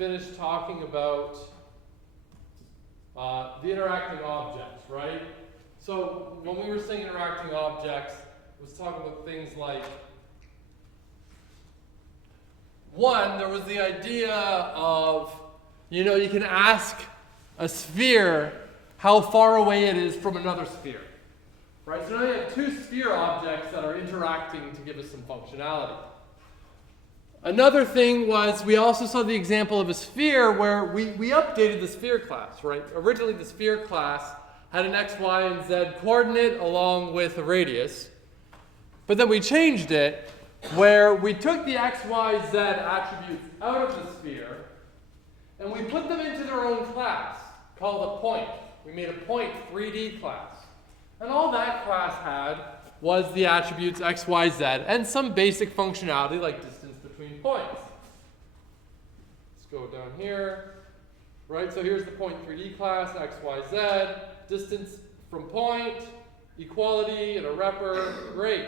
finished talking about the interacting objects, right? So when we were saying interacting objects, it was talking about things like, one, there was the idea of, you know, you can ask a sphere how far away it is from another sphere, right? So now you have two sphere objects that are interacting to give us some functionality. Another thing was we also saw the example of a sphere where we updated the sphere class, right? Originally the sphere class had an x, y, and z coordinate along with a radius. But then we changed it where we took the x, y, z attributes out of the sphere and we put them into their own class called a point. We made a point 3D class. And all that class had was the attributes x, y, z and some basic functionality like distance between points. Let's go down here. Right, so here's the point 3D class, x, y, z, distance from point, equality, and a repr, great.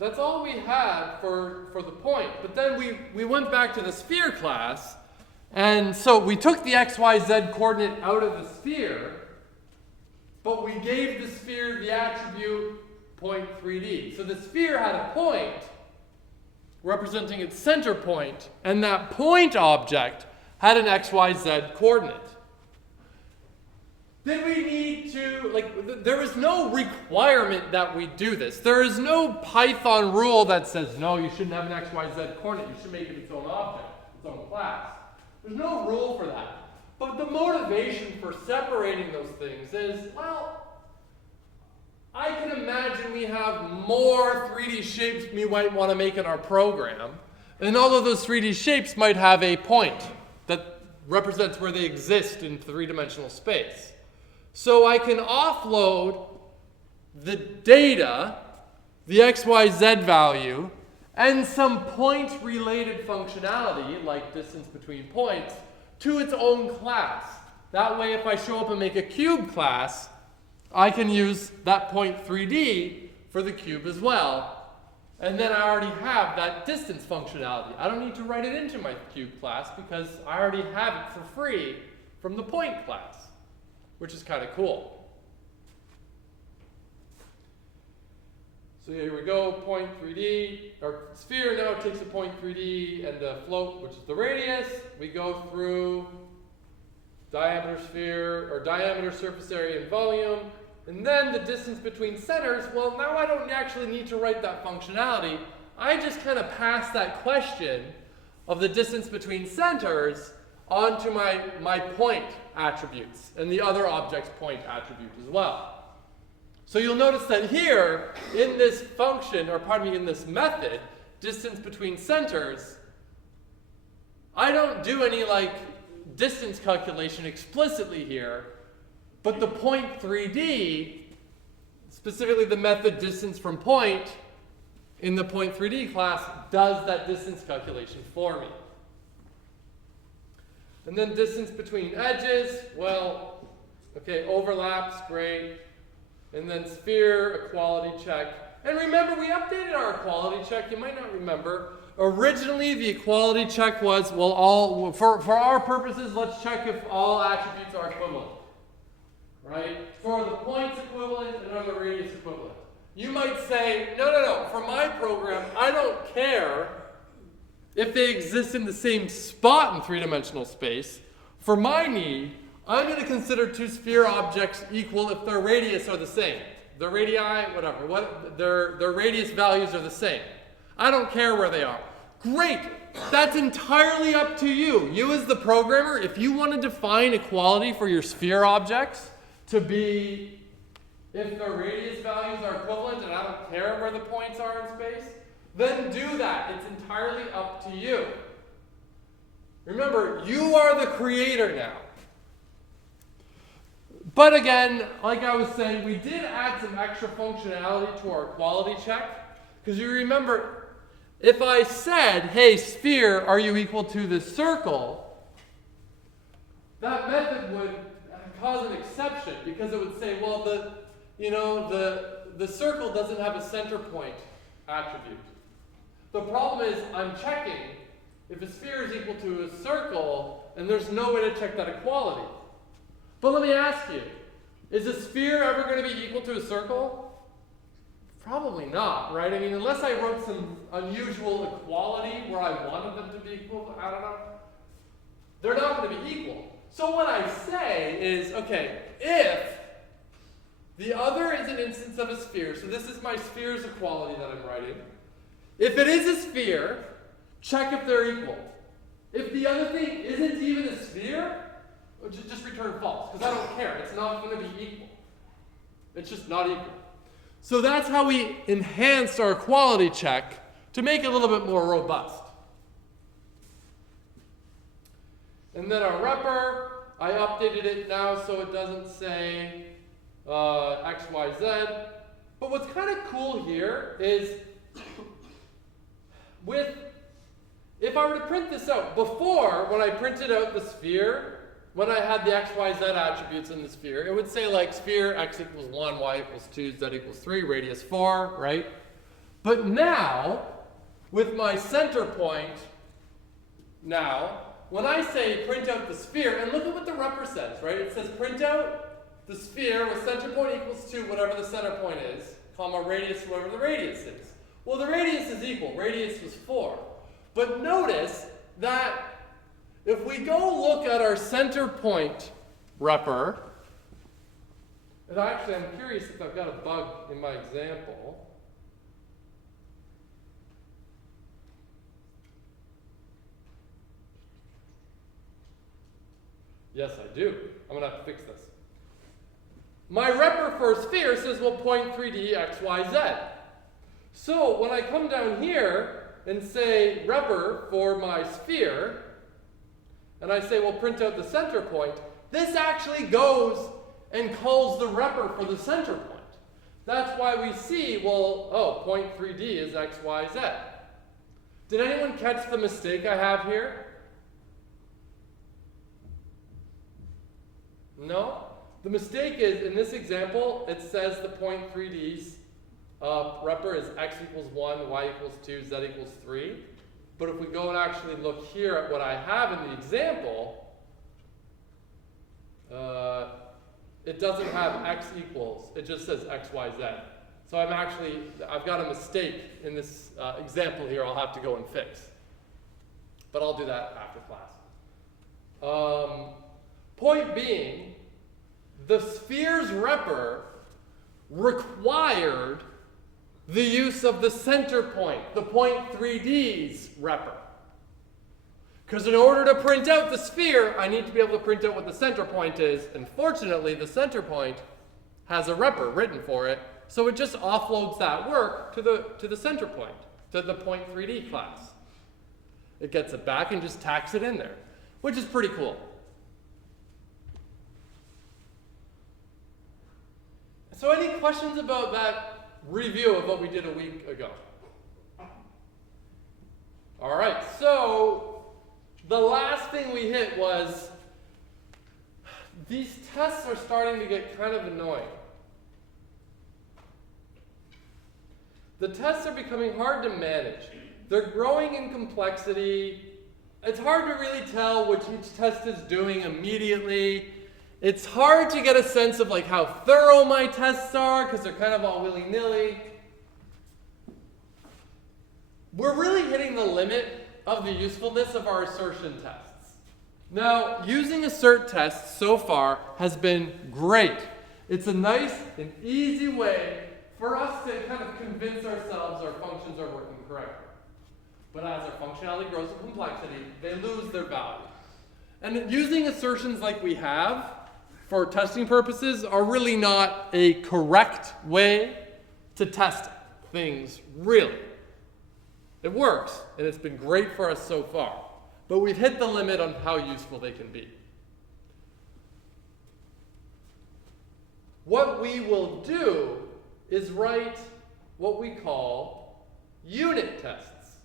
That's all we had for the point. But then we went back to the sphere class, and so we took the x, y, z coordinate out of the sphere, but we gave the sphere the attribute point 3D. So the sphere had a point representing its center point, and that point object had an x, y, z coordinate. Did we need to, like, there is no requirement that we do this. There is no Python rule that says, no, you shouldn't have an x, y, z coordinate. You should make it its own object, its own class. There's no rule for that. But the motivation for separating those things is, well, I can imagine we have more 3D shapes we might want to make in our program. And all of those 3D shapes might have a point that represents where they exist in three-dimensional space. So I can offload the data, the x, y, z value, and some point-related functionality, like distance between points, to its own class. That way, if I show up and make a cube class, I can use that point 3D for the cube as well. And then I already have that distance functionality. I don't need to write it into my cube class because I already have it for free from the point class, which is kind of cool. So here we go, point 3D, our sphere now takes a point 3D and a float, which is the radius. We go through diameter sphere, or diameter, surface area, and volume. And then the distance between centers, well, now I don't actually need to write that functionality. I just kind of pass that question of the distance between centers onto my point attributes and the other object's point attribute as well. So you'll notice that here, in this function, or pardon me, in this method, distance between centers, I don't do any like distance calculation explicitly here, but the point 3D, specifically the method distance from point, in the point 3D class, does that distance calculation for me. And then distance between edges, well, okay, overlaps, great. And then sphere, equality check. And remember, we updated our equality check. You might not remember. Originally, the equality check was, well, for our purposes, let's check if all attributes are equivalent. Right? For the points equivalent and are the radius equivalent. You might say, no, for my program, I don't care if they exist in the same spot in three-dimensional space. For my need, I'm going to consider two sphere objects equal if their radius are the same. Their radii, whatever, their radius values are the same. I don't care where they are. Great! That's entirely up to you. You as the programmer, if you want to define equality for your sphere objects to be if their radius values are equivalent and I don't care where the points are in space, then do that. It's entirely up to you. Remember, you are the creator now. But again, like I was saying, we did add some extra functionality to our equality check. Because you remember, if I said, hey, sphere, are you equal to this circle? That method would cause an exception because it would say, well, the circle doesn't have a center point attribute. The problem is I'm checking if a sphere is equal to a circle, and there's no way to check that equality. But let me ask you, is a sphere ever going to be equal to a circle? Probably not, right? I mean, unless I wrote some unusual equality where I wanted them to be equal, I don't know. They're not going to be equal. So what I say is, okay, if the other is an instance of a sphere, so this is my sphere's equality that I'm writing. If it is a sphere, check if they're equal. If the other thing isn't even a sphere, just return false, because I don't care. It's not going to be equal. It's just not equal. So that's how we enhanced our equality check to make it a little bit more robust. And then our repr, I updated it now so it doesn't say X, Y, Z. But what's kind of cool here is if I were to print this out, before, when I printed out the sphere, when I had the X, Y, Z attributes in the sphere, it would say like sphere X equals 1, Y equals 2, Z equals 3, radius 4, right? But now, with my center point, now, when I say print out the sphere, and look at what the repr says, right? It says print out the sphere with center point equals to whatever the center point is, comma radius, whatever the radius is. Well, the radius is equal. Radius was 4. But notice that if we go look at our center point repr, and actually I'm curious if I've got a bug in my example. Yes, I do. I'm going to have to fix this. My repr for a sphere says, well, point 3D, X, Y, Z. So when I come down here and say repr for my sphere, and I say, well, print out the center point, this actually goes and calls the repr for the center point. That's why we see, well, oh, point 3D is X, Y, Z. Did anyone catch the mistake I have here? No? The mistake is, in this example, it says the point 3D's repr is X equals 1, Y equals 2, Z equals 3. But if we go and actually look here at what I have in the example, it doesn't have X equals. It just says X, Y, Z. So I've got a mistake in this example here I'll have to go and fix. But I'll do that after class. Point being, the sphere's repr required the use of the center point, the point 3D's repr. Because in order to print out the sphere, I need to be able to print out what the center point is. And fortunately, the center point has a repr written for it, so it just offloads that work to the center point, to the point 3D class. It gets it back and just tacks it in there, which is pretty cool. So any questions about that review of what we did a week ago? All right, so the last thing we hit was these tests are starting to get kind of annoying. The tests are becoming hard to manage. They're growing in complexity. It's hard to really tell what each test is doing immediately. It's hard to get a sense of like how thorough my tests are because they're kind of all willy-nilly. We're really hitting the limit of the usefulness of our assertion tests. Now, using assert tests so far has been great. It's a nice and easy way for us to kind of convince ourselves our functions are working correctly. But as our functionality grows in complexity, they lose their value. And using assertions like we have for testing purposes are really not a correct way to test things, really. It works, and it's been great for us so far. But we've hit the limit on how useful they can be. What we will do is write what we call unit tests.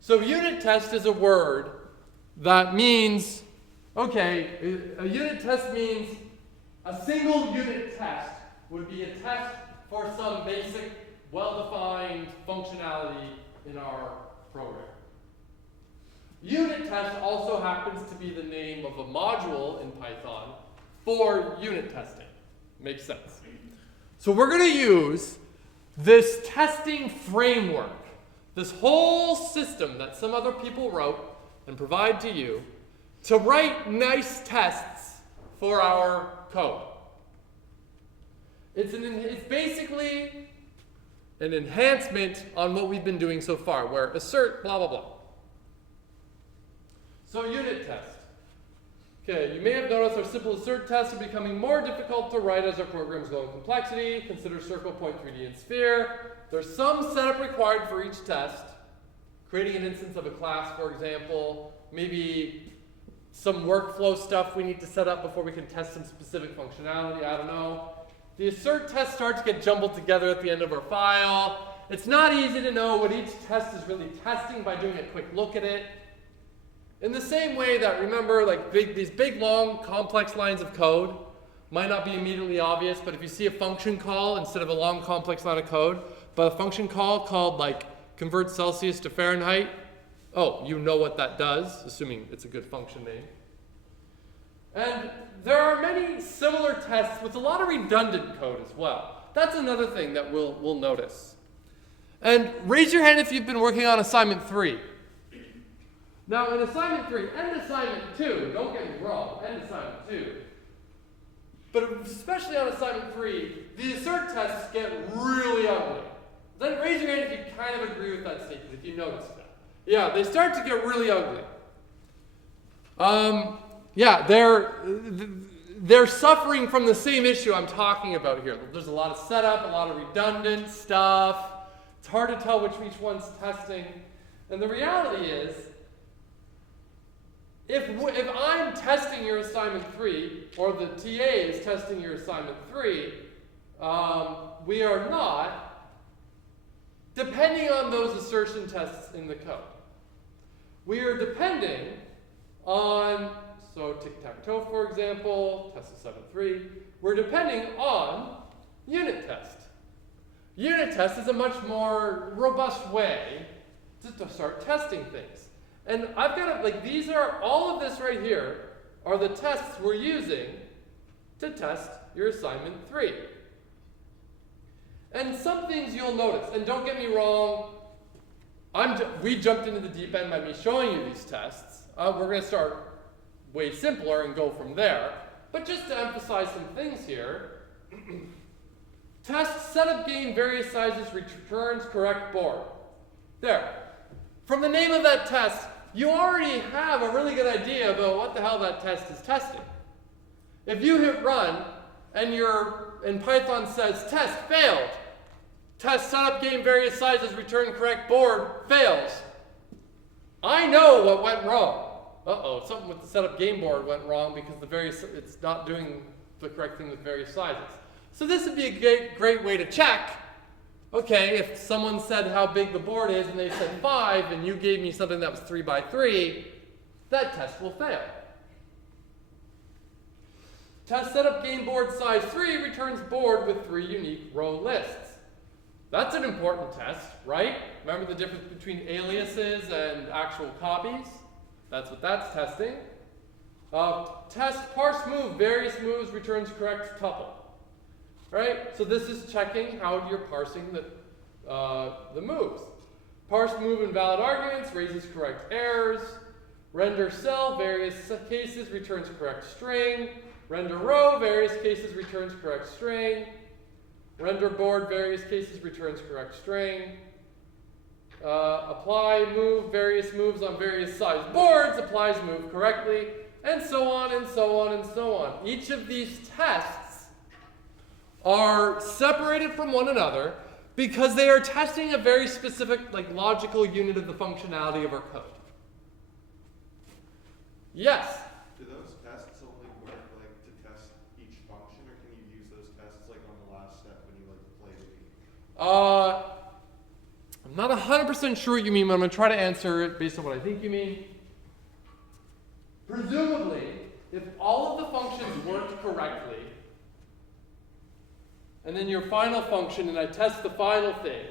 So unit test is a word that means, okay, a unit test means a single unit test would be a test for some basic, well-defined functionality in our program. Unit test also happens to be the name of a module in Python for unit testing. Makes sense. So we're going to use this testing framework, this whole system that some other people wrote and provide to you, to write nice tests for our code. It's basically an enhancement on what we've been doing so far, where assert, blah, blah, blah. So unit test. Okay, you may have noticed our simple assert tests are becoming more difficult to write as our programs go in complexity. Consider circle, point, 3D, and sphere. There's some setup required for each test. Creating an instance of a class, for example. Maybe some workflow stuff we need to set up before we can test some specific functionality. I don't know. The assert tests start to get jumbled together at the end of our file. It's not easy to know what each test is really testing by doing a quick look at it. In the same way that, remember, like these big, long, complex lines of code might not be immediately obvious, but if you see a function call instead of a long, complex line of code, but a function call called like convert Celsius to Fahrenheit, oh, you know what that does, assuming it's a good function name. And there are many similar tests with a lot of redundant code as well. That's another thing that we'll notice. And raise your hand if you've been working on assignment 3. Now in assignment 3 and assignment 2, don't get me wrong, and assignment 2, but especially on assignment 3, the assert tests get really ugly. Then raise your hand if you kind of agree with that statement, if you notice that. Yeah, they start to get really ugly. Yeah, they're suffering from the same issue I'm talking about here. There's a lot of setup, a lot of redundant stuff. It's hard to tell which each one's testing. And the reality is, if I'm testing your assignment 3, or the TA is testing your assignment 3, we are not, depending on those assertion tests in the code. We are depending on, so tic-tac-toe, for example, test assignment 3, we're depending on unit test. Unit test is a much more robust way to start testing things. And I've got like these are, all of this right here are the tests we're using to test your assignment 3. And some things you'll notice, and don't get me wrong, we jumped into the deep end by me showing you these tests. We're going to start way simpler and go from there. But just to emphasize some things here, test setup gain various sizes returns correct board. There. From the name of that test, you already have a really good idea about what the hell that test is testing. If you hit run and Python says test failed, test setup gain various sizes return correct board fails, I know what went wrong. Uh-oh, something with the setup game board went wrong because it's not doing the correct thing with various sizes. So this would be a great way to check. Okay, if someone said how big the board is and they said 5 and you gave me something that was 3 by 3, that test will fail. Test setup game board size 3 returns board with 3 unique row lists. That's an important test, right? Remember the difference between aliases and actual copies? That's what that's testing. Test parse move various moves returns correct tuple. Right? So this is checking how you're parsing the moves. Parse move invalid arguments raises correct errors. Render cell various cases returns correct string. Render row various cases returns correct string. Render board various cases returns correct string. Apply move various moves on various size boards applies move correctly, and so on and so on and so on. Each of these tests are separated from one another because they are testing a very specific, like, logical unit of the functionality of our code. Yes? Do those tests only work like to test each function, or can you use those tests like on the last step when you like play the game? I'm not 100% sure what you mean, but I'm going to try to answer it based on what I think you mean. Presumably, if all of the functions worked correctly, and then your final function, and I test the final thing,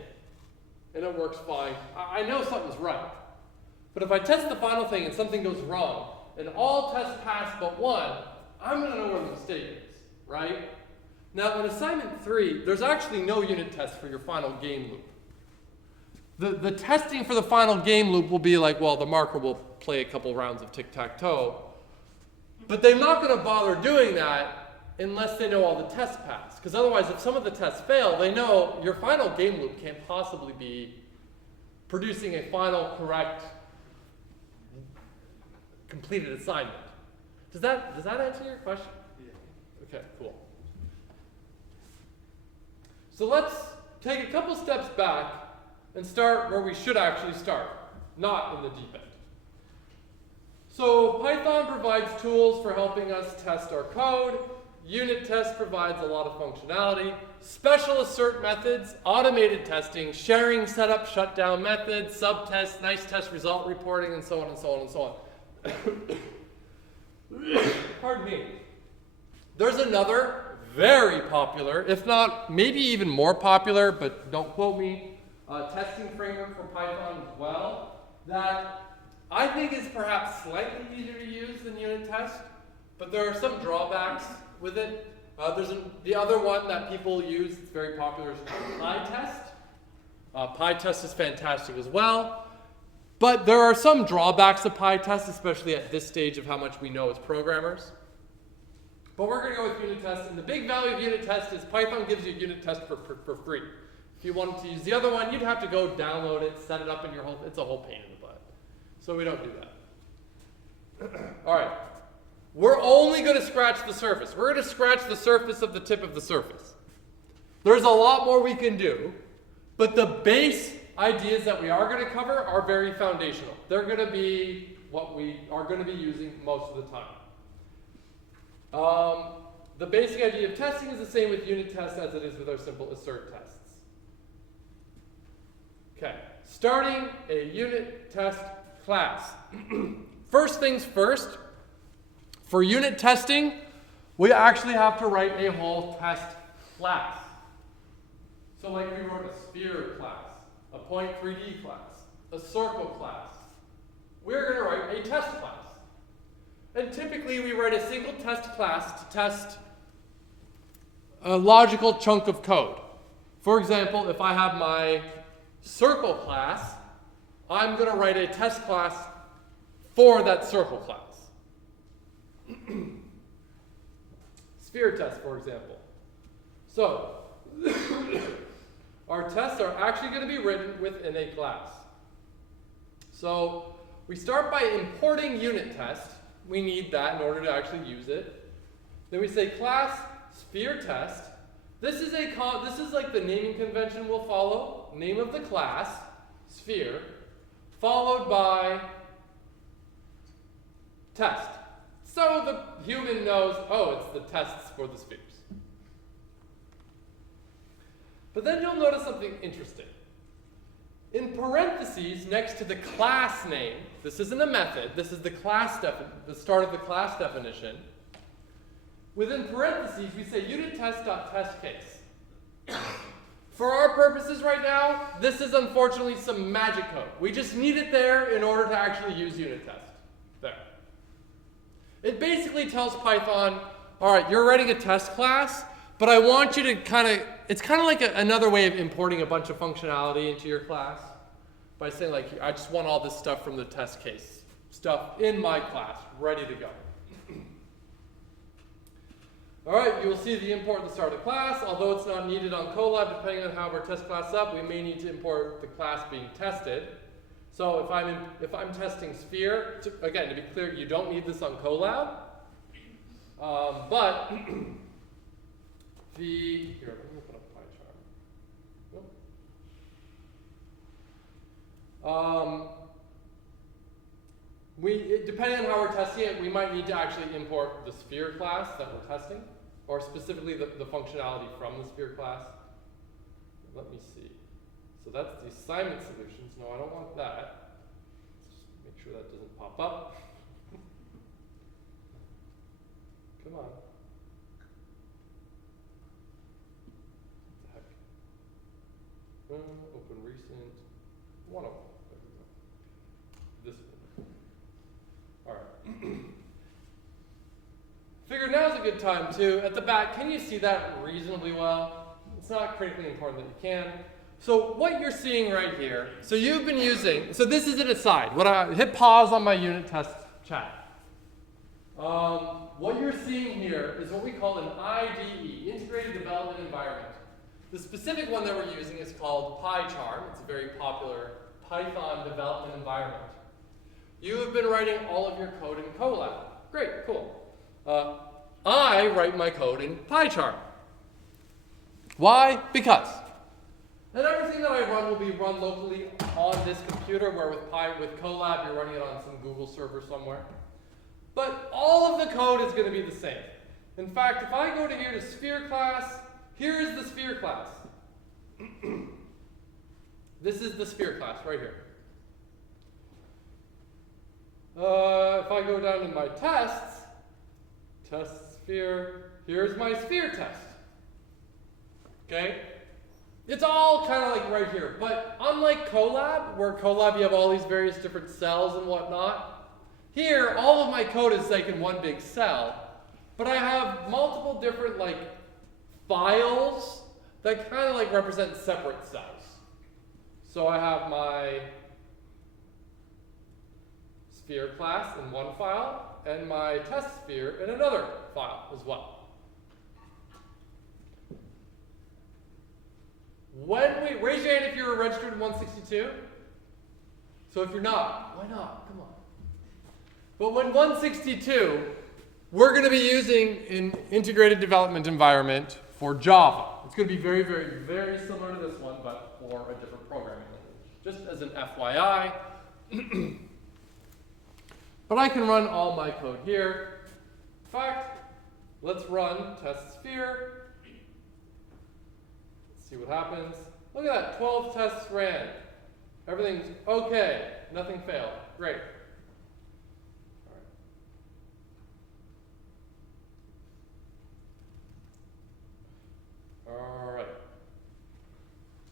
and it works fine, I know something's right. But if I test the final thing and something goes wrong, and all tests pass but one, I'm going to know where the mistake is, right? Now, in assignment 3, there's actually no unit test for your final game loop. The testing for the final game loop will be like, well, the marker will play a couple rounds of tic-tac-toe, but they're not going to bother doing that unless they know all the tests pass. Because otherwise, if some of the tests fail, they know your final game loop can't possibly be producing a final correct completed assignment. Does that answer your question? Yeah. Okay, cool. So let's take a couple steps back and start where we should actually start, not in the deep end. So Python provides tools for helping us test our code. Unit test provides a lot of functionality. Special assert methods, automated testing, sharing, setup, shutdown methods, subtests, nice test result reporting, and so on and so on and so on. Pardon me. There's another very popular, if not maybe even more popular, but don't quote me, testing framework for Python as well, that I think is perhaps slightly easier to use than unit test, but there are some drawbacks with it. The other one that people use that's very popular is PyTest. PyTest is fantastic as well, but there are some drawbacks to PyTest, especially at this stage of how much we know as programmers. But we're going to go with unit test, and the big value of unit test is Python gives you unit test for free. If you wanted to use the other one, you'd have to go download it, set it up in your whole, it's a whole pain in the butt. So we don't do that. All right. We're only going to scratch the surface. We're going to scratch the surface of the tip of the surface. There's a lot more we can do, but the base ideas that we are going to cover are very foundational. They're going to be what we are going to be using most of the time. The basic idea of testing is the same with unit tests as it is with our simple assert tests. Okay, starting a unit test class. First things first, for unit testing, we actually have to write a whole test class. So like we wrote a sphere class, a point 3D class, a circle class. We're going to write a test class. And typically we write a single test class to test a logical chunk of code. For example, if I have my circle class, I'm going to write a test class for that circle class. Sphere test, for example. So, our tests are actually going to be written within a class. So, we start by importing unit test. We need that in order to actually use it. Then we say class sphere test. This is like the naming convention we'll follow. Name of the class, sphere, followed by test. So the human knows, oh, it's the tests for the spheres. But then you'll notice something interesting. In parentheses next to the class name, this isn't a method, this is the start of the class definition. Within parentheses, we say unit test.test case. For our purposes right now, this is unfortunately some magic code. We just need it there in order to actually use unit test. There. It basically tells Python, all right, you're writing a test class, but I want you to it's kind of like another way of importing a bunch of functionality into your class by saying like, I just want all this stuff from the test case stuff in my class, ready to go. All right, you will see the import at the start of the class. Although it's not needed on Colab, depending on how our test class is up, we may need to import the class being tested. So if I'm testing sphere, again, to be clear, you don't need this on Colab. But here, let me put up a pie chart. Depending on how we're testing it, we might need to actually import the sphere class that we're testing, or specifically the functionality from the sphere class. Let me see. So that's the assignment solutions. No, I don't want that. Let's just make sure that doesn't pop up. Come on. What the heck? Open recent. 101. There we go. This one. good time too. At the back, can you see that reasonably well? It's not critically important that you can. So what you're seeing right here, so you've been using, so this is an aside. Hit pause on my unit test chat. What you're seeing here is what we call an IDE, Integrated Development Environment. The specific one that we're using is called PyCharm. It's a very popular Python development environment. You have been writing all of your code in Colab. Great, cool. I write my code in PyCharm. Why? Because. And everything that I run will be run locally on this computer, where with Colab you're running it on some Google server somewhere. But all of the code is going to be the same. In fact, if I go to here to sphere class, here is the sphere class. This is the sphere class right here. If I go down to my tests, test sphere, here's my sphere test. Okay? It's all kind of like right here. But unlike Colab, where Colab you have all these various different cells and whatnot, here all of my code is like in one big cell. But I have multiple different like files that kind of like represent separate cells. So I have my sphere class in one file and my test sphere in another file as well. Raise your hand if you're registered in 162. So if you're not, why not? Come on. But when 162, we're going to be using an integrated development environment for Java. It's going to be very, very, very similar to this one, but for a different programming language. Just as an FYI. But I can run all my code here. In fact, let's run test sphere. Let's see what happens. Look at that, 12 tests ran. Everything's okay. Nothing failed. Great. All right.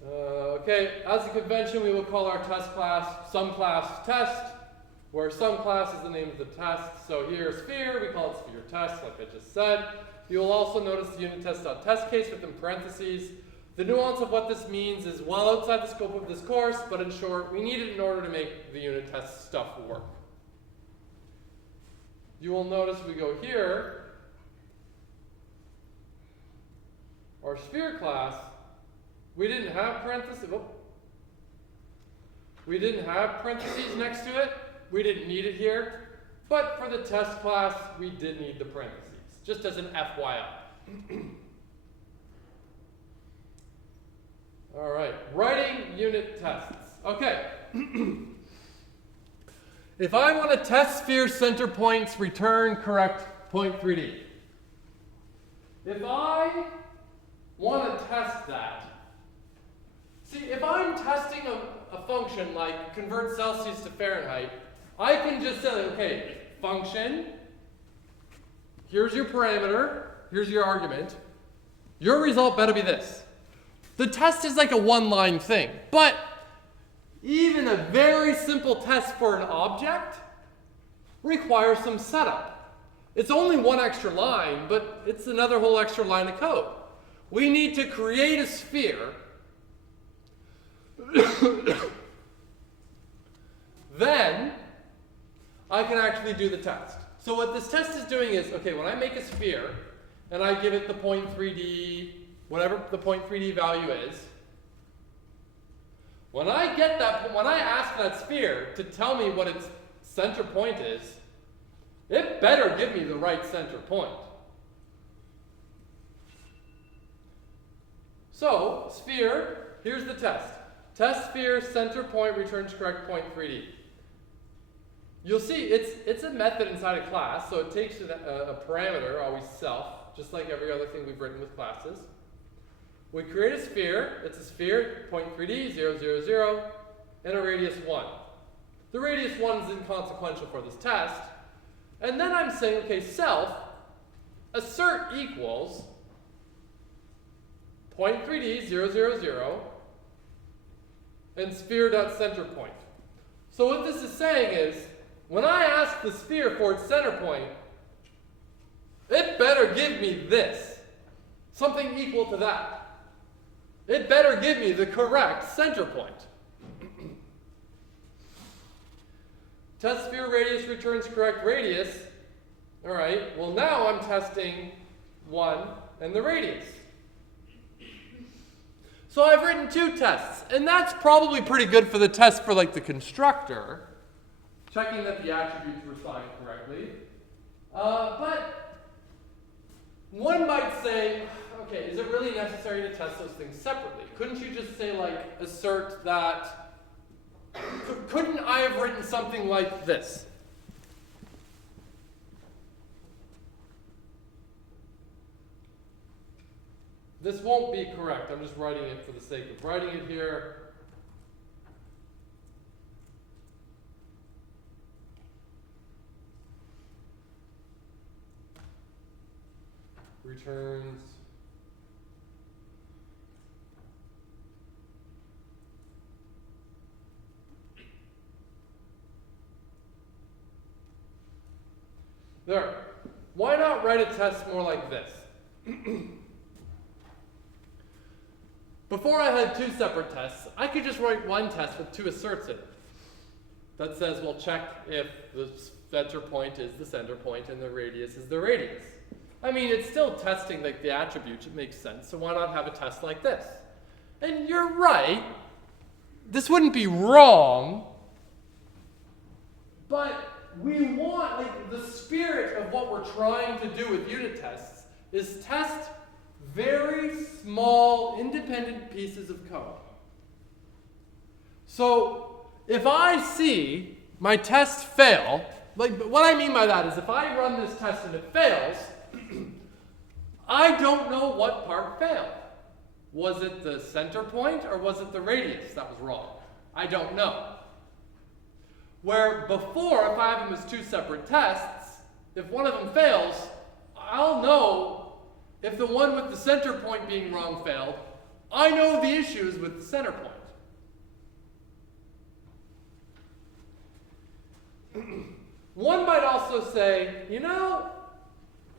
Okay, as a convention, we will call our test class some class test, where some class is the name of the test. So here, sphere, we call it sphere test, like I just said. You will also notice the unit test.test case within parentheses. The nuance of what this means is well outside the scope of this course, but in short, we need it in order to make the unit test stuff work. You will notice we go here, our sphere class, we didn't have parentheses. We didn't have parentheses next to it. We didn't need it here. But for the test class, we did need the parentheses, just as an FYI. All right, writing unit tests. Okay. If I want to test sphere center points, return correct point 3D. If I want to test that, see, if I'm testing a function like convert Celsius to Fahrenheit, I can just say, okay, function, here's your parameter, here's your argument, your result better be this. The test is like a one-line thing, but even a very simple test for an object requires some setup. It's only one extra line, but it's another whole extra line of code. We need to create a sphere. Then I can actually do the test. So what this test is doing is, okay, when I make a sphere and I give it the point 3D, whatever the point 3D value is, when I ask that sphere to tell me what its center point is, it better give me the right center point. So, sphere, here's the test. Test sphere, center point, returns correct point 3D. You'll see it's a method inside a class, so it takes a parameter, always self, just like every other thing we've written with classes. We create a sphere. It's a sphere, point 3D, 0, 0, 0, and a radius 1. The radius 1 is inconsequential for this test. And then I'm saying, okay, self, assert equals point 3D, 0, 0, 0, and sphere.center point. So what this is saying is, when I ask the sphere for its center point, it better better give me this. Something equal to that. It better give me the correct center point. Test sphere radius returns correct radius. All right, well now I'm testing 1 and the radius. So I've written 2 tests, and that's probably pretty good for the test for like the constructor, checking that the attributes were signed correctly. But one might say, okay, is it really necessary to test those things separately? Couldn't you just say, like, assert that, couldn't I have written something like this? This won't be correct. I'm just writing it for the sake of writing it here. Returns there. Why not write a test more like this? Before I had 2 separate tests, I could just write one test with 2 asserts in it. That says, well, check if the center point is the center point and the radius is the radius. I mean, it's still testing like the attributes, it makes sense, so why not have a test like this? And you're right, this wouldn't be wrong, but we want, like, the spirit of what we're trying to do with unit tests is test very small, independent pieces of code. So if I see my test fail, like, what I mean by that is if I run this test and it fails, I don't know what part failed. Was it the center point or was it the radius that was wrong? I don't know. Where before, if I have them as 2 separate tests, if one of them fails, I'll know if the one with the center point being wrong failed. I know the issues with the center point. One might also say, you know,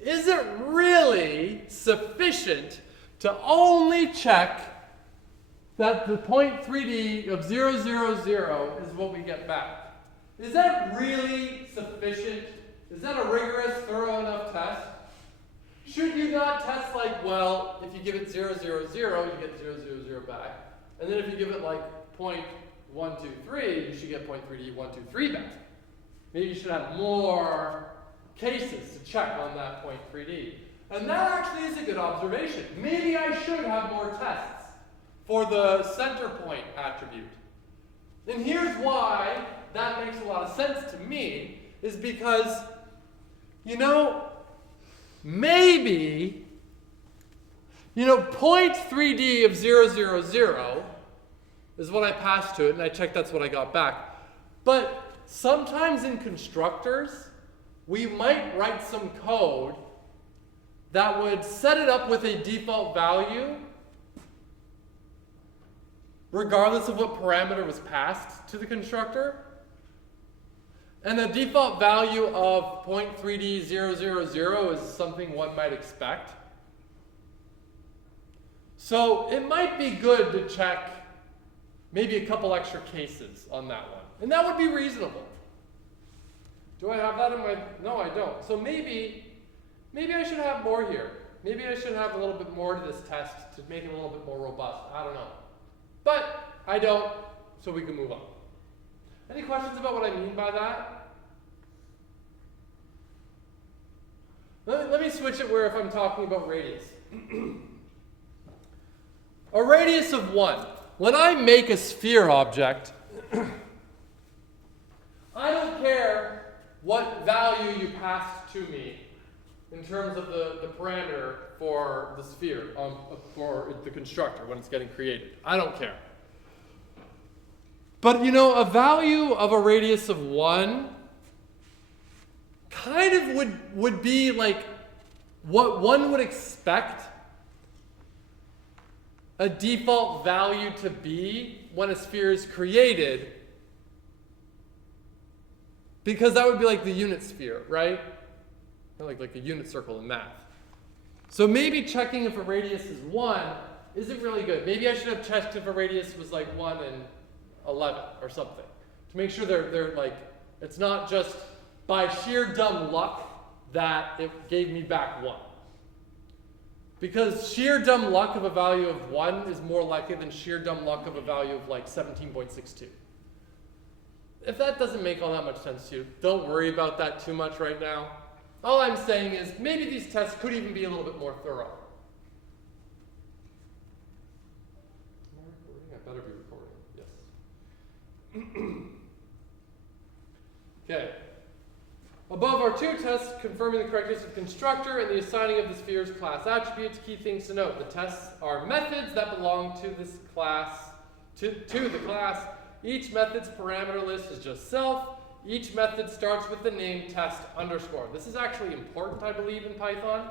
is it really sufficient to only check that the point 3D of 0, 0, 0 is what we get back? Is that really sufficient? Is that a rigorous, thorough enough test? Should you not test like, well, if you give it 0, 0, 0, you get 0, 0, 0 back. And then if you give it like point 1, 2, 3, you should get point 3D 1, 2, 3 back. Maybe you should have more cases to check on that point 3D. And that actually is a good observation. Maybe I should have more tests for the center point attribute. And here's why that makes a lot of sense to me, is because, you know, maybe, you know, point 3D of 0, 0, 0 is what I passed to it, and I checked that's what I got back. But sometimes in constructors, we might write some code that would set it up with a default value regardless of what parameter was passed to the constructor. And the default value of point 3D 0, 0, 0 is something one might expect. So it might be good to check maybe a couple extra cases on that one. And that would be reasonable. Do I have that in my, no I don't. So maybe I should have more here. Maybe I should have a little bit more to this test to make it a little bit more robust. I don't know. But I don't, so we can move on. Any questions about what I mean by that? Let me switch it where if I'm talking about radius. A radius of 1. When I make a sphere object, I don't care what value you pass to me in terms of the parameter for the sphere, for the constructor when it's getting created. I don't care. But you know, a value of a radius of 1 kind of would be like what one would expect a default value to be when a sphere is created, because that would be like the unit sphere, right? Like a unit circle in math. So maybe checking if a radius is 1 isn't really good. Maybe I should have checked if a radius was like 1 and 11 or something. To make sure they're like, it's not just by sheer dumb luck that it gave me back 1. Because sheer dumb luck of a value of 1 is more likely than sheer dumb luck of a value of like 17.62. If that doesn't make all that much sense to you, don't worry about that too much right now. All I'm saying is maybe these tests could even be a little bit more thorough. Am I recording? I better be recording. Yes. Okay. Above are 2 tests confirming the correctness of the constructor and the assigning of the sphere's class attributes. Key things to note. The tests are methods that belong to this class, to the class. Each method's parameter list is just self. Each method starts with the name test underscore. This is actually important, I believe, in Python.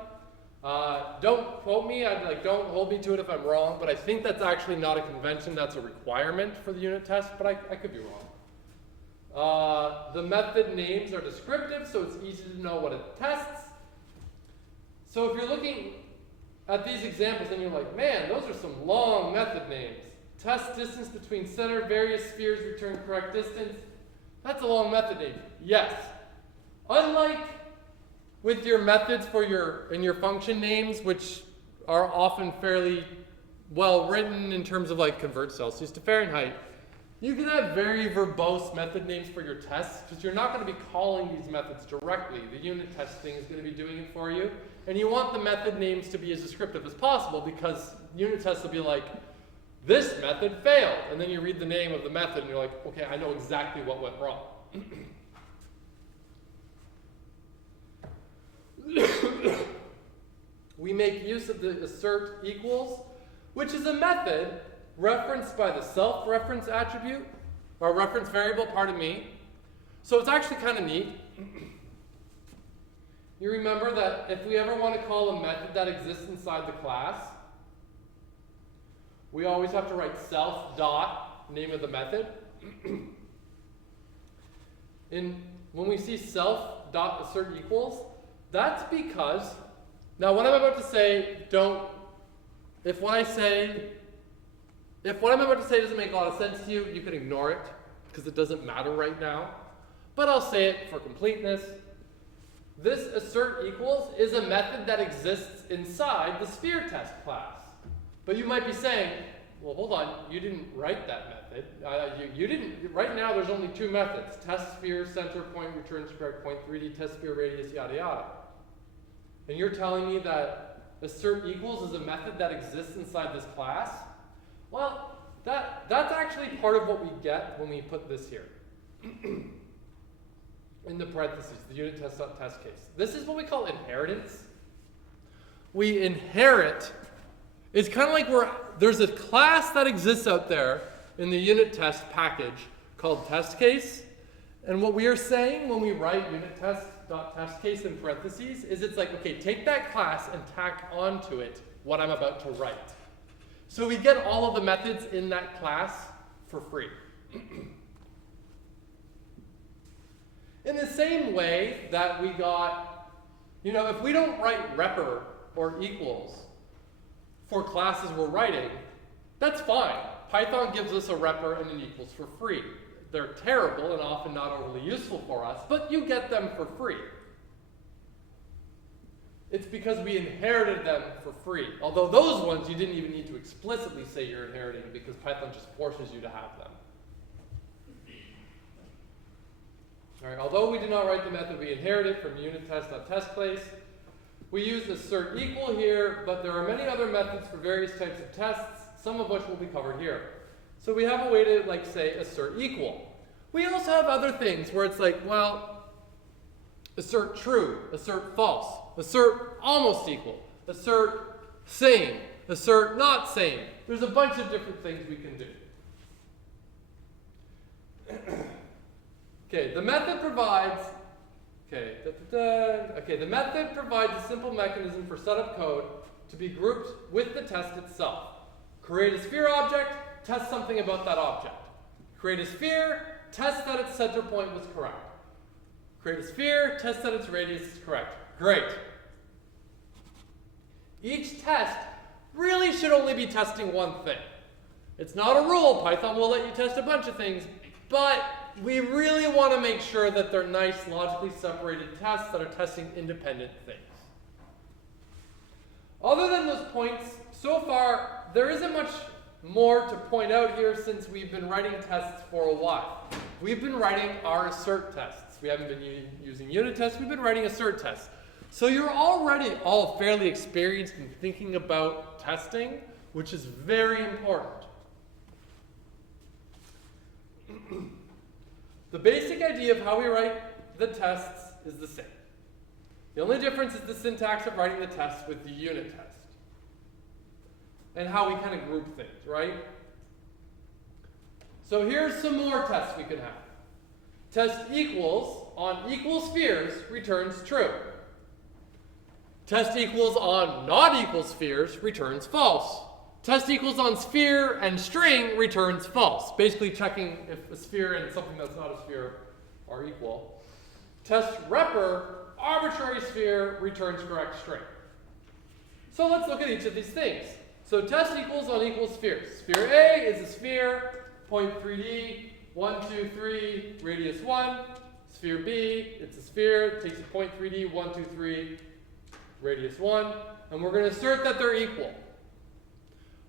Don't quote me, don't hold me to it if I'm wrong, but I think that's actually not a convention, that's a requirement for the unit test, but I could be wrong. The method names are descriptive, so it's easy to know what it tests. So if you're looking at these examples and you're like, man, those are some long method names. Test distance between center, various spheres return correct distance. That's a long method name. Yes. Unlike with your methods for your function names, which are often fairly well written in terms of like convert Celsius to Fahrenheit, you can have very verbose method names for your tests because you're not going to be calling these methods directly. The unit testing is going to be doing it for you. And you want the method names to be as descriptive as possible because unit tests will be like, this method failed. And then you read the name of the method and you're like, okay, I know exactly what went wrong. We make use of the assert equals, which is a method referenced by the self-reference attribute, or reference variable, pardon me. So it's actually kind of neat. You remember that if we ever want to call a method that exists inside the class, we always have to write self dot name of the method. When we see self dot assert equals, that's because, now what I'm about to say, if what I'm about to say doesn't make a lot of sense to you, you can ignore it, because it doesn't matter right now. But I'll say it for completeness. This assert equals is a method that exists inside the sphere test class. But you might be saying, well, hold on, you didn't write that method. You didn't, right now there's only 2 methods, test sphere, center point, returns correct point, 3D test sphere radius, yada yada. And you're telling me that assert equals is a method that exists inside this class? Well, that's actually part of what we get when we put this here. In the parentheses, the unit test case. This is what we call inheritance. We inherit. It's kind of like there's a class that exists out there in the unit test package called test case. And what we are saying when we write unit test.test case in parentheses is it's like, okay, take that class and tack onto it what I'm about to write. So we get all of the methods in that class for free. In the same way that we got, if we don't write repr or equals for classes we're writing, that's fine. Python gives us a repr and an equals for free. They're terrible and often not overly useful for us, but you get them for free. It's because we inherited them for free. Although those ones you didn't even need to explicitly say you're inheriting because Python just forces you to have them. All right, although we did not write the method we inherited from unit test.test case, we use assert equal here, but there are many other methods for various types of tests, some of which will be covered here. So we have a way to say assert equal. We also have other things where it's like, well, assert true, assert false, assert almost equal, assert same, assert not same. There's a bunch of different things we can do. Okay, the method provides, the method provides a simple mechanism for setup code to be grouped with the test itself. Create a sphere object, test something about that object. Create a sphere, test that its center point was correct. Create a sphere, test that its radius is correct. Great. Each test really should only be testing one thing. It's not a rule. Python will let you test a bunch of things, but we really want to make sure that they're nice, logically separated tests that are testing independent things. Other than those points, so far, there isn't much more to point out here since we've been writing tests for a while. We've been writing our assert tests. We haven't been using unit tests, we've been writing assert tests. So you're already all fairly experienced in thinking about testing, which is very important. The basic idea of how we write the tests is the same. The only difference is the syntax of writing the test with the unit test. And how we kind of group things, right? So here's some more tests we could have. Test equals on equal spheres returns true. Test equals on not equal spheres returns false. Test equals on sphere and string returns false. Basically checking if a sphere and something that's not a sphere are equal. Test repr arbitrary sphere returns correct string. So let's look at each of these things. So test equals on equal spheres. Sphere A is a sphere, point 3D, 1, 2, 3, radius 1. Sphere B, it's a sphere, it takes a point 3D, 1, 2, 3, radius 1. And we're going to assert that they're equal.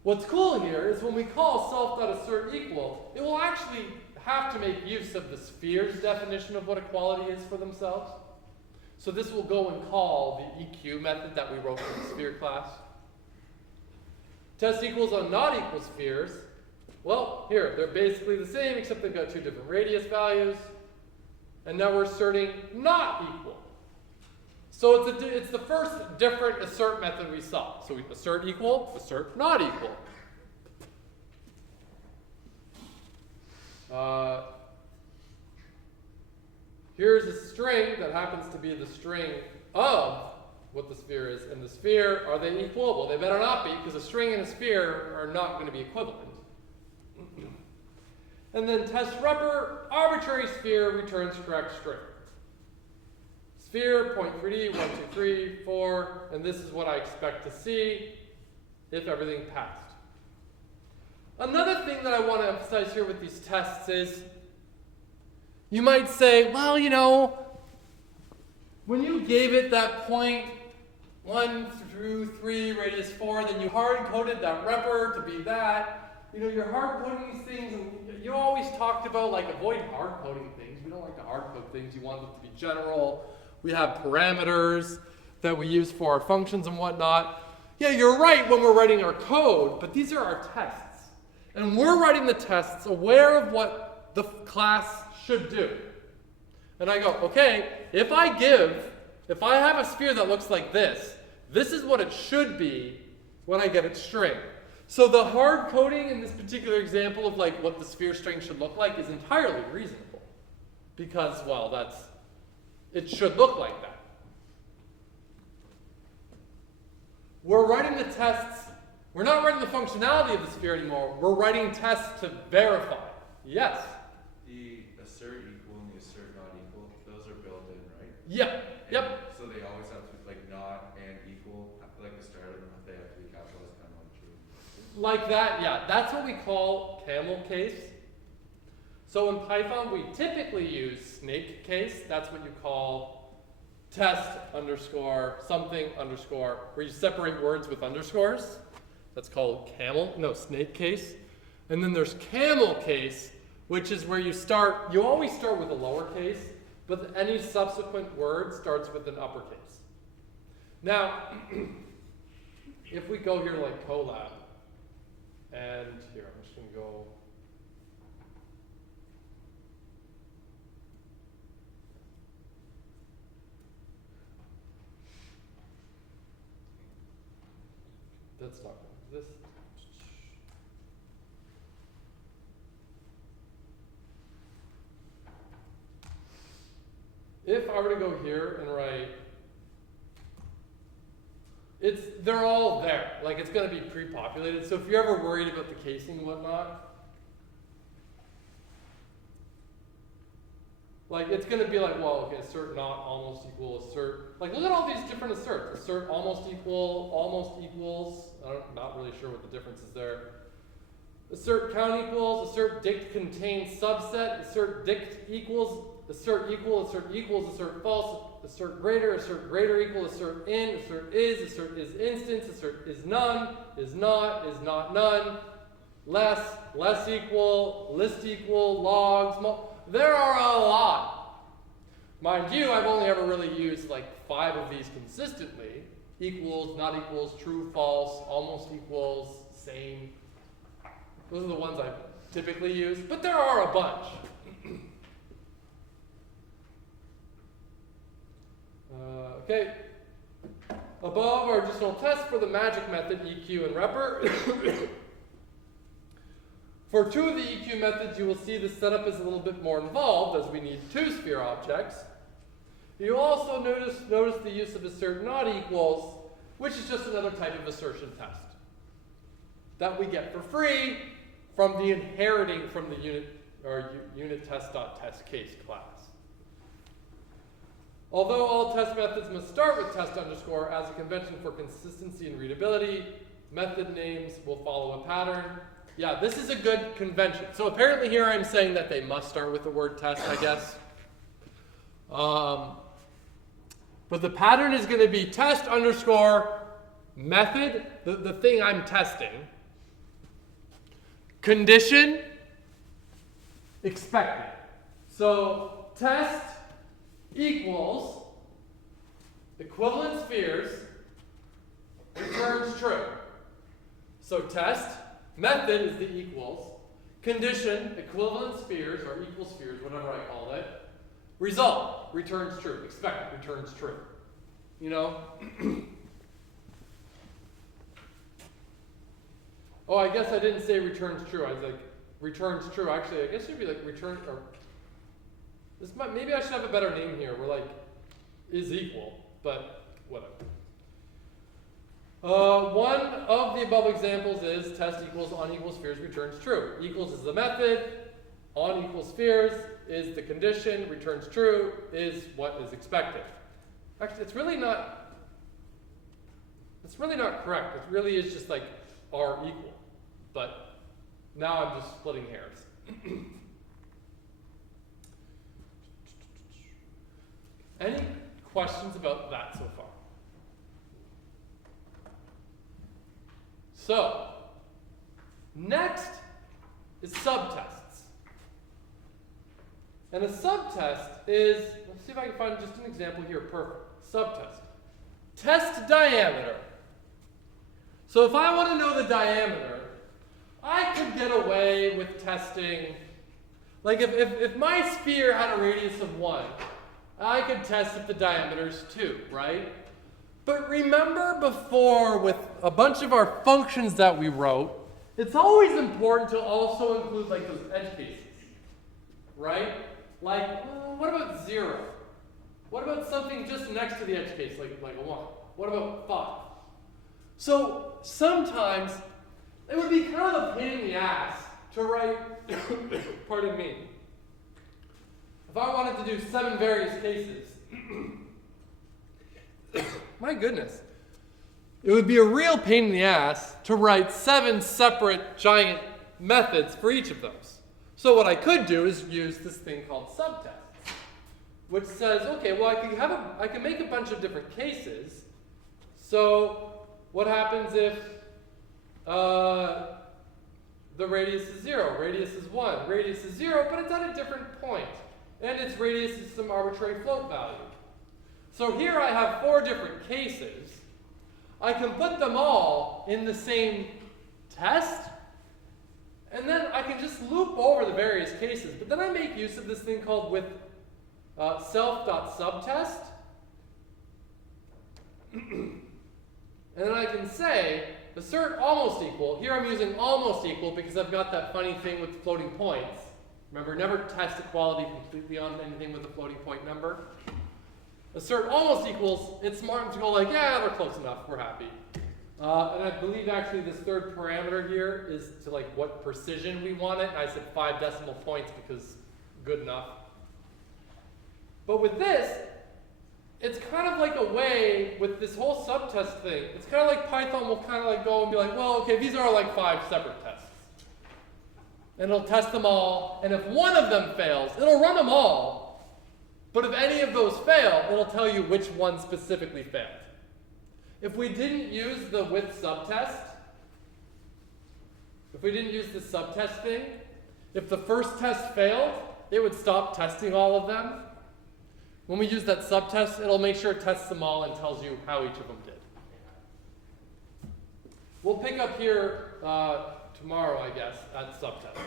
What's cool here is when we call self.assert equal, it will actually have to make use of the sphere's definition of what equality is for themselves. So this will go and call the EQ method that we wrote for the sphere class. Test equals on not equal spheres. Well, here, they're basically the same, except they've got two different radius values. And now we're asserting not equal. So it's the first different assert method we saw. So we assert equal, assert not equal. Here's a string that happens to be the string of what the sphere is. And the sphere, are they equal? Well, they better not be, because a string and a sphere are not going to be equivalent. And then test repr, arbitrary sphere returns correct string. Sphere, point 3D, 1, 2, 3, 4, and this is what I expect to see if everything passed. Another thing that I want to emphasize here with these tests is, you might say, well, you know, when you gave it that point 1 through 3, radius 4, then you hard-coded that repr to be that. You know, you're hard-coding these things, and you always talked about, like, avoid hard-coding things. We don't like to hard-code things. You want them to be general. We have parameters that we use for our functions and whatnot. Yeah, you're right when we're writing our code, but these are our tests. And we're writing the tests aware of what the class should do. And I go, okay, if I have a sphere that looks like this is what it should be when I get its string. So the hard coding in this particular example of like what the sphere string should look like is entirely reasonable. Because, well, it should look like that. We're writing the tests, we're not writing the functionality of the sphere anymore, we're writing tests to verify. Yes? The assert equal and the assert not equal, those are built in, right? Yep. And Yep. so they always have to be like not and equal, like the start of them, they have to be capitalized kind of like true. Like that, yeah. That's what we call camel case. So in Python, we typically use snake case. That's what you call test underscore something underscore, where you separate words with underscores. That's called snake case. And then there's camel case, which is where you always start with a lowercase, but any subsequent word starts with an uppercase. Now, if we go here to like Colab, and here, I'm just going to go. That's not this. If I were to go here and write, they're all there. Like it's going to be pre-populated. So if you're ever worried about the casing and whatnot, Like, it's going to be like, well, okay, assert not almost equal assert. Like, look at all these different asserts. Assert almost almost equals. I'm not really sure what the difference is there. Assert count equals, assert dict contains subset, assert dict equals, assert equal, assert equals, assert false, assert greater equal, assert is instance, assert is none, is not none, less equal, list equal, logs, there are a lot. Mind you, I've only ever really used like 5 of these consistently. Equals, not equals, true, false, almost equals, same. Those are the ones I typically use, but there are a bunch. Okay. Above are additional tests for the magic method, EQ and repr. For 2 of the EQ methods, you will see the setup is a little bit more involved as we need 2 sphere objects. You'll also notice the use of assert not equals, which is just another type of assertion test that we get for free from the inheriting from the unit test.test case class. Although all test methods must start with test underscore as a convention for consistency and readability, method names will follow a pattern. Yeah, this is a good convention. So apparently here I'm saying that they must start with the word test, I guess. But the pattern is going to be test underscore method, the thing I'm testing, condition, expected. So test equals equivalent spheres returns true. So test method is the equals, condition equivalent spheres or equal spheres, whatever I call it, result returns true, expected returns true. You know? Oh, I guess I didn't say returns true. I was like, returns true. Actually, I guess it should be like return, or this might, maybe I should have a better name here. We're like, is equal, but whatever. One of the above examples is test equals on equal spheres returns true. Equals is the method, on equal spheres is the condition, returns true is what is expected. Actually, it's really not correct. It really is just like are equal. But now I'm just splitting hairs. Any questions about that so far? So, next is subtests. And a subtest is, let's see if I can find just an example here. Perfect. Subtest. Test diameter. So if I want to know the diameter, I could get away with testing, like if my sphere had a radius of 1, I could test if the diameter is 2, right? But remember before with a bunch of our functions that we wrote, it's always important to also include like those edge cases, right? Like, what about 0? What about something just next to the edge case, like a 1? What about 5? So sometimes it would be kind of a pain in the ass to write, pardon me, if I wanted to do 7 various cases, my goodness, it would be a real pain in the ass to write 7 separate giant methods for each of those. So what I could do is use this thing called subtests, which says, okay, well I can make a bunch of different cases. So what happens if the radius is 0, radius is 1, radius is 0, but it's at a different point, and its radius is some arbitrary float value. So here I have 4 different cases. I can put them all in the same test, and then I can just loop over the various cases. But then I make use of this thing called with self.subtest. And then I can say, assert almost equal. Here I'm using almost equal because I've got that funny thing with floating points. Remember, never test equality completely on anything with a floating point number. Assert almost equals, it's smart to go like, yeah, they're close enough, we're happy. And I believe actually this third parameter here is to like what precision we want it. And I said 5 decimal points because good enough. But with this, it's kind of like a way with this whole subtest thing. It's kind of like Python will kind of like go and be like, well, okay, these are like 5 separate tests. And it'll test them all, and if one of them fails, it'll run them all. But if any of those fail, it'll tell you which one specifically failed. If we didn't use the with subtest, if we didn't use the subtest thing, if the first test failed, it would stop testing all of them. When we use that subtest, it'll make sure it tests them all and tells you how each of them did. We'll pick up here tomorrow, I guess, at subtests.